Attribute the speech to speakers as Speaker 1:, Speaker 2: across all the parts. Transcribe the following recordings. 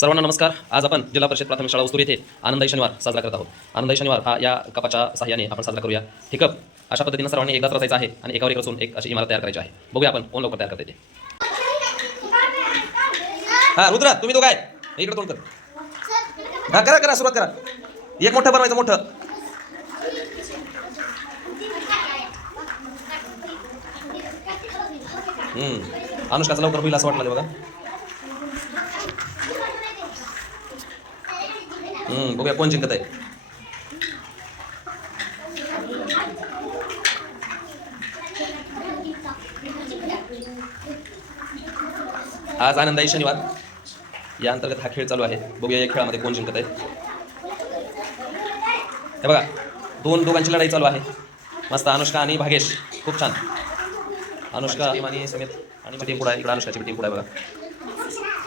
Speaker 1: सर्वांना नमस्कार. आज आपण जिल्हा परिषद प्राथमिक शाळा उस्तूर येथे आनंदाई शनिवार साजरा करत आहोत. आनंदाई शनिवार हा या कपाच्या सहाय्याने आपण साजरा करूया. हे अशा पद्धतीने सर्वांनी एकदाच रचायचं आहे आणि एकावर एक रचून एक अशी इमारत तयार करायची आहे. बघूया आपण कोण लवकर तयार करते येते हा रुद्रा तुम्ही तो काय इकडे तोंड कर. हा करा करा सुरुवात करा. एक मोठं बनवायचं मोठं. अनुष्काचं लवकर होईल असं वाटलं बघा. हम्म बघूया कोण जिंकत आहे. आज आनंदाई शनिवार. या अंतर्गत हा खेळ चालू आहे. बघूया या खेळामध्ये कोण जिंकत आहे. हे बघा दोन दोघांची लढाई चालू आहे. मस्त अनुष्का आणि भागेश. खूप छान. अनुष्का आणि समेत आणि टीम पुढे इकडे अनुष्काची टीम पुढे आहे बघा.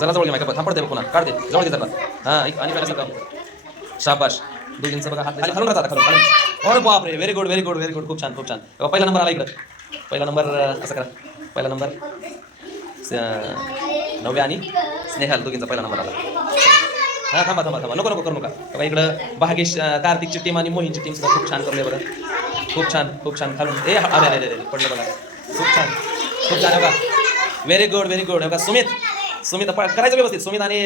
Speaker 1: जरा जवळ घे माहिती थांबड दे पुन्हा. काढ दे जवळ घे जरा. हां एक आणि पहिला सरका शाबाश दोघींचं बघा हात खाली खालून राहता खालून. खालून. अरे बापरे very good very good very good खूप छान खूप छान. पहिला नंबर आला इकडं. पहिला नंबर असं करा? पहिला नंबर. नव्या आणि स्नेहल दोघींचा पहिला नंबर आला. हां थांबा थांबा थांबा. नको नको करू नका. बाबा इकडं भागेश कार्तिकची टीम आणि मोहिनची टीम सुद्धा खूप छान करूया बघा खूप छान खूप छान. खालून. ए अरे अरे अरे पडलं बघा. खूप छान. खूप छान बघा. व्हेरी गुड व्हेरी गुड बघा सुमित. सुमित प- करायचं व्यवस्थित. सुमित आणि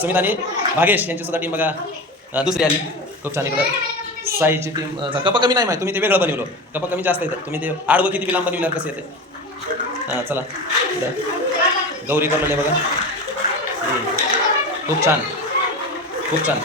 Speaker 1: सुमित आणि भागेश यांची सुद्धा टीम बघा दुसरी आली. खूप छान इकडं. साईची टीम कप कमी नाही माहिती. तुम्ही ते वेगळं बनवलं. कप कमी जास्त येतात. तुम्ही ते आडवं किती लांब बनवल्यावर कसं येते हां चला. गौरी करलेले बघा. खूप छान. खूप छान.